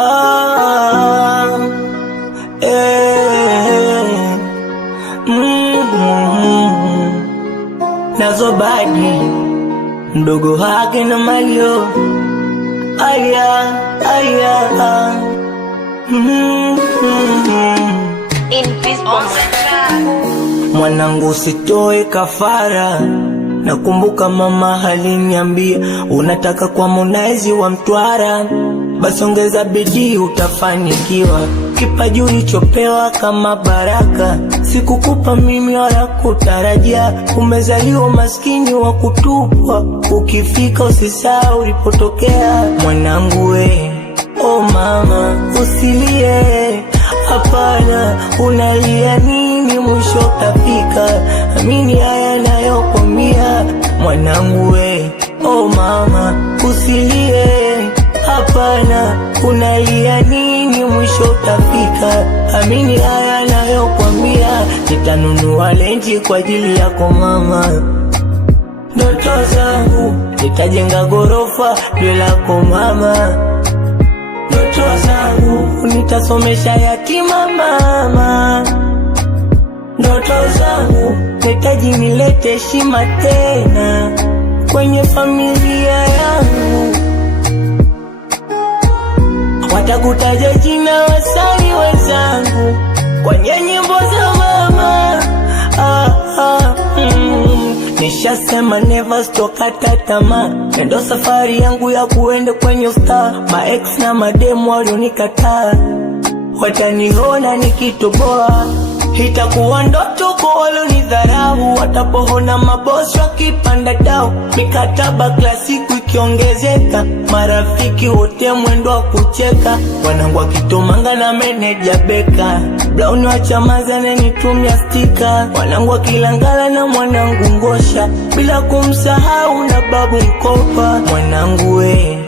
Ah, eh, Nazo badi mdogo hake na malio aya mwanangu sitoe kafara. Nakumbuka mama aliniambia unataka kwa Harmonize wa Mtwara, basi ongeza bidii utafanikiwa. Kipaji ulichopewa kama baraka, sikukupa mimi wala kutarajia. Umezaliwa maskini wa kutupwa, ukifika usisahau ulipotokea. Mwanangu we, oh mama usilie, hapana unalia nini, mwisho utafika. Amini haya nayokwambia. Mwanangu we, oh mama usilie, hapana unalia nini, mwisho utafika. Amini haya nayokwambia. Nitanunua lenji kwa ajili yako mama, ndoto zangu nitajenga gorofa juu lako mama, ndoto zangu nitasomesha yatima mama, ndoto zangu nitaji nilete heshima tena kwenye familia yangu. Watakutaja jina wasanii wenzangu kwenye nyimbo za mama. Nishasema never stokata tamaa, ndo safari yangu ya kuende kwenye star. Ma ex na mademu walionikataa, wataniona nikitoboa. Itakuwa ndoto kwa walionidharau, watapoona mabosi wakipanda dao. Mikataba kila siku ikiongezeka, marafiki wote mwendo wa kucheka. Wanangu wakitomanga na meneja beka, Brown wa Chamaza na nitumia stika. Wanangu wakilangala na mwanangu Ngosha, bila kumsahau na babu Mkopa. Mwanangu we,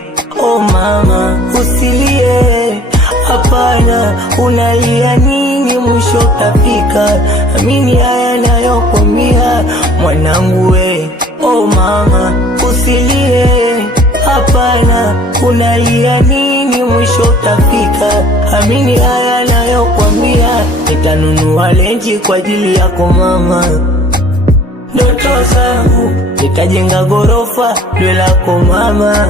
oh mama usilie, hapana unalia nini, mwisho utafika. Amini haya nayokwambia. Mwanangu we, oh mama usilie, hapana unalia nini, mwisho utafika. Amini haya nayokwambia. Nitanunua lenji kwa ajili yako mama, ndoto zangu nitajenga gorofa juu lako mama,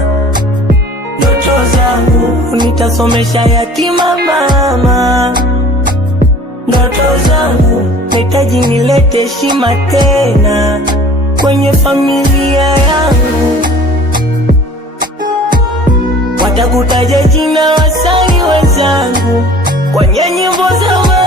ndoto zangu nitasomesha yatima mama, ndoto zangu nitaji nilete heshima tena kwenye familia yangu. Watakutaja jina wasanii wenzangu kwenye nyimbo za mama.